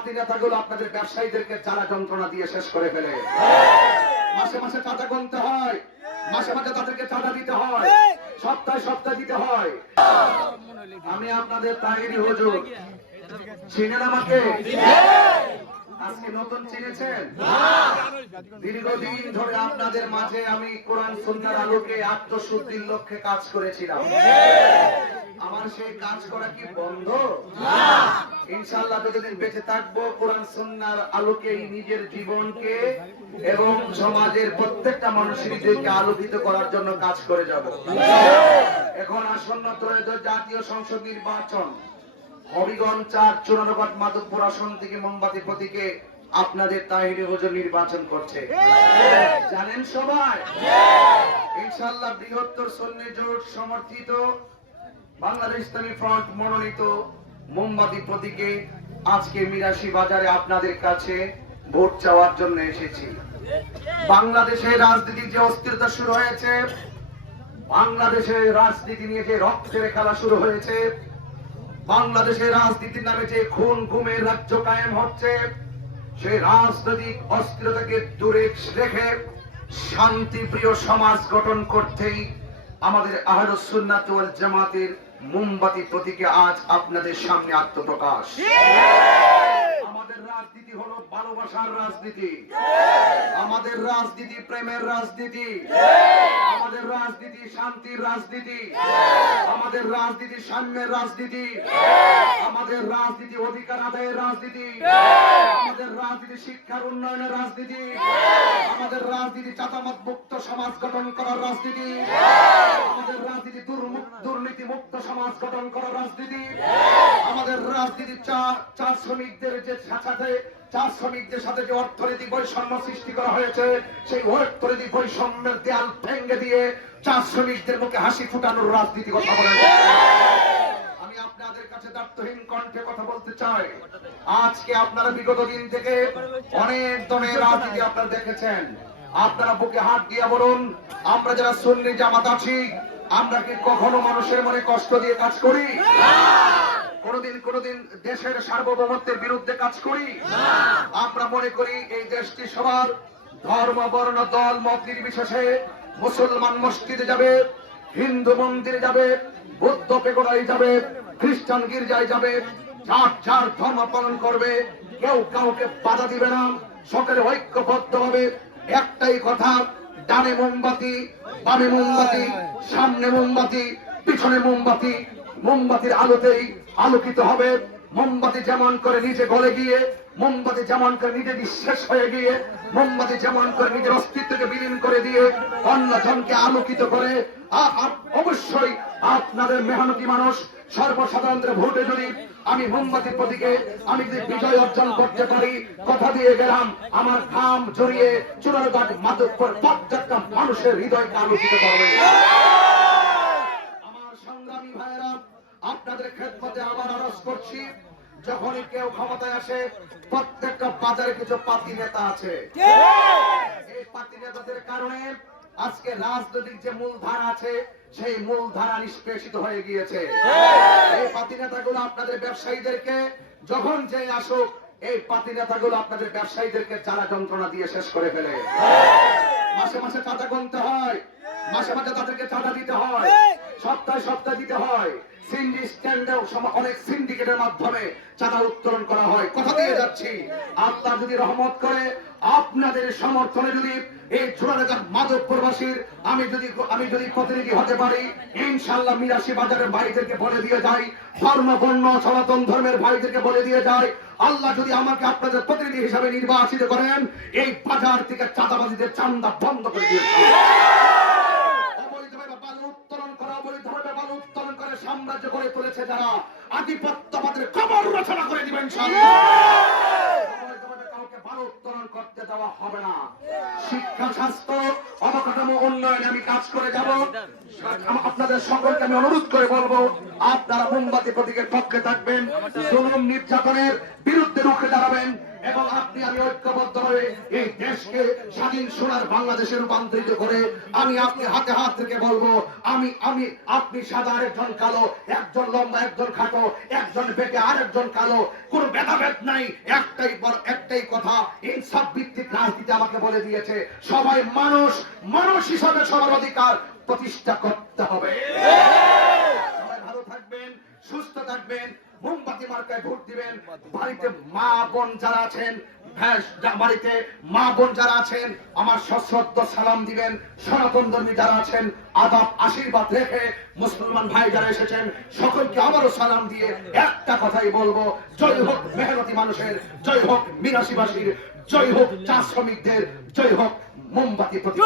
পাতি নেতাগুলো আপনাদের ব্যবসায়ীদেরকে জ্বালা যন্ত্রণা দিয়ে শেষ করে ফেলে। মাসে মাসে চাঁদা গুনতে হয়, মাসে মাসে তাদেরকে চাঁদা দিতে হয়, সপ্তাহে সপ্তাহে দিতে হয়। আমি আপনাদের তাহিরি হুজুর, চিনেন আমাকে? আজকে নতুন চিনেছেন? দীর্ঘদিন ধরে আপনাদের মাঝে আমি কোরআন সুন্নাহর আলোকে আত্মশুদ্ধির লক্ষ্যে কাজ করেছিলাম। আমার সেই কাজ করা কি বন্ধ? ইনশাআল্লাহ যতদিন বেঁচে থাকবো কোরআন সুন্নাহর আলোকেই নিজের জীবনকে এবং সমাজের প্রত্যেকটা মানুষের হৃদয়কে আলোকিত করার জন্য কাজ করে যাব। এখন আসন্ন ত্রয়োদশ জাতীয় সংসদ নির্বাচন, হবিগঞ্জ ৪ চুরানগর মাধবপুর আসন থেকে মোমবাতি প্রতীকে আপনাদের তাহিরি হুজুর নির্বাচন করছে। জানেন সবাই? ইনশাআল্লাহ বৃহত্তর সুন্নি জোট সমর্থিত বাংলাদেশ ইসলামী ফ্রন্ট মনোনীত মোমবাতি প্রতীকে আজকে মিরাশি বাজারে আপনাদের কাছে ভোট চাওয়ার জন্য এসেছি। বাংলাদেশের রাজনীতি যে অস্থিরতা শুরু হয়েছে, বাংলাদেশের রাজনীতি নিয়ে যে রক্তের খেলা শুরু হয়েছে, বাংলাদেশের রাজনীতির নামে যে খুন গুমের রাজ্য কায়েম হচ্ছে, সেই রাজনৈতিক অস্থিরতাকে দূরে রেখে শান্তিপ্রিয় সমাজ গঠন করতেই আমাদের আহলুস সুন্নাত ওয়াল জামাতের মোমবাতি প্রতীকে আজ আপনাদের সামনে আত্মপ্রকাশ। আমাদের রাজনীতি হলো ভালোবাসার রাজনীতি, আমাদের রাজনীতি প্রেমের রাজনীতি, আমাদের রাজনীতি শান্তির রাজনীতি, আমাদের রাজনীতি সাম্যের রাজনীতি, আমাদের রাজনীতি অধিকার আদায়ের রাজনীতি, আমাদের রাজনীতি শিক্ষার উন্নয়নের রাজনীতি, আমাদের রাজনীতি চাঁদাবাদ মুক্ত সমাজ গঠন করার রাজনীতি, আমাদের রাজনীতি দুর্নীতি মুক্ত সমাজ গঠন করার রাজনীতি, আমাদের রাজনীতি চা শ্রমিকদের যে সাথে চা শ্রমিকদের সাথে যে অর্থনৈতিক বৈষম্য সৃষ্টি করা হয়েছে, সেই অর্থনৈতিক বৈষম্যের দেয়াল ভেঙে দিয়ে চা শ্রমিকদের মুখে হাসি ফুটানোর রাজনীতি কথা বলেন। আমি আপনাদের কাছে দায়িত্বহীন কণ্ঠে কথা বলতে চাই। আজকে আপনারা বিগত দিন থেকে অনেক ধরনের রাজনীতি আপনারা দেখেছেন। আপনারা বুকে হাত দিয়ে বলুন, আমরা যারা সুন্নি জামাত আছি, আমরা কি কখনো মানুষের মনে কষ্ট দিয়ে কাজ করি? কোনদিন দেশের সার্বভৌমত্বের বিরুদ্ধে কাজ করি? আমরা মনে করি এই দেশটি সবার, ধর্ম বর্ণ দল মত নির্বিশেষে মুসলমান মসজিদে যাবে, হিন্দু মন্দিরে যাবে, বৌদ্ধ পেগোডায় যাবে, খ্রিস্টান গির্জায় যাবে, যার যার ধর্ম পালন করবে, কেউ কাউকে বাধা দিবে না। সকলে ঐক্যবদ্ধ হবে। একটাই কথা, ডানে মোমবাতি, বামে মোমবাতি, সামনে মোমবাতি, পিছনে মোমবাতি, মোমবাতির আলোতেই আলোকিত হবে। মোমবাতি যেমন করে নিজে গলে গিয়ে, মোমবাতি যেমন করে নিজে নিঃশেষ হয়ে গিয়ে, মোমবাতি যেমন করে নিজের অস্তিত্বকে বিলীন করে দিয়ে অন্যজনকে আলোকিত করে, অবশ্যই আপনাদের মেহনতি মানুষ সর্বসাধারণের ভোটে যদি আমি মোমবাতির প্রতীকে আমি যদি বিজয় অর্জন করতে পারি, কথা দিয়ে গেলাম, আমার ঘাম জড়িয়ে চুনারঘাট মাধবপুর প্রত্যেকটা মানুষের হৃদয়কে আলোকিত করবে। আমার সংগ্রামী ভাইয়েরা, আপনাদের খেদমতে আবার আরজ করছি, যখনই কেউ ক্ষমতায় আসে, প্রত্যেকটা বাজারে কিছু পাতি নেতা আছে। এই পাতি নেতাদের কারণে আজকে রাজনৈতিক যে মূলধারা আছে, সেই মূলধারা নিষ্পেষিত হয়ে গিয়েছে। এই পাতি নেতাগুলো আপনাদের ব্যবসায়ীদেরকে যখন যে আসুক, এই পাতি নেতাগুলো আপনাদের ব্যবসায়ীদেরকে জ্বালা যন্ত্রণা দিয়ে শেষ করে ফেলে। মাসে মাসে চাঁদা গুনতে হয়, মাসে মাসে তাদেরকে চাঁদা দিতে হয়, সপ্তাহে সপ্তাহে দিতে হয়। সিন্ডি স্ট্যান্ডে অনেক সিন্ডিকেটের মাধ্যমে চাঁদা উত্তোলন করা হয়। কথা দিয়ে যাচ্ছি, আল্লাহ যদি রহমত করে, আপনাদের সমর্থনে যদি এই চুনারঘাট মাধবপুরবাসীর আমি যদি প্রতিনিধি হতে পারি, ইনশাআল্লাহ মিরাশি বাজারের ভাইদেরকে বলে দিয়ে যাই, ধর্ম বর্ণ সনাতন ধর্মের ভাইদেরকে বলে দিয়ে যায়, আল্লাহ যদি আমাকে আপনাদের প্রতিনিধি হিসাবে নির্বাচিত করেন, এই বাজার থেকে চাঁদাবাজিদের চান্দা বন্ধ করে দিয়েছে। অবৈধভাবে বালু উত্তোলন করা, অবৈধভাবে বালু উত্তোলন করে সাম্রাজ্য করে তুলেছে যারা, আধিপত্যবাদের কবর রচনা করে দিবেন ইনশাআল্লাহ। উত্তোলন করতে দেওয়া হবে না। শিক্ষা, স্বাস্থ্য, অবকাঠামো উন্নয়নে আমি কাজ করে যাব। আপনাদের সকলকে আমি অনুরোধ করে বলবো, আপনারা মোমবাতি প্রতীকের পক্ষে থাকবেন, জুলুম নির্যাতনের বিরুদ্ধে রুখে দাঁড়াবেন এবং আপনি আপনি আমি ঐক্যবদ্ধ হয়ে এই দেশকে স্বাধীন সোনার বাংলাদেশে রূপান্তরিত করে আমি আপনি হাতে হাত থেকে বলবো, আমি আপনি সাদা একজন কালো, একজন লম্বা একজন খাটো, একজন বেটে আরেকজন কালো, কোন ভেদাভেদ নাই। একটাই কথা, ইনসাফ ভিত্তিক রাজনীতি আমাকে বলে দিয়েছে সবাই মানুষ হিসাবে সবার অধিকার প্রতিষ্ঠা করতে হবে। সবাই ভালো থাকবেন, সুস্থ থাকবেন, মোমবাতি মার্কায় ভোট দিবেন। বাড়িতে মা বোন যারা আছেন, বাড়িতে মা বোন যারা আছেন আমার সশ্রদ্ধ সালাম দিবেন। সনাতন ধর্মী যারা আছেন আদাব আশীর্বাদ রেখে, মুসলমান ভাই যারা এসেছেন সকলকে আবারও সালাম দিয়ে একটা কথাই বলবো, জয় হোক মেহনতি মানুষের, জয় হোক মিরাশিবাসীর, জয় হোক চা শ্রমিকদের, জয় হোক মোমবাতি প্রতীক।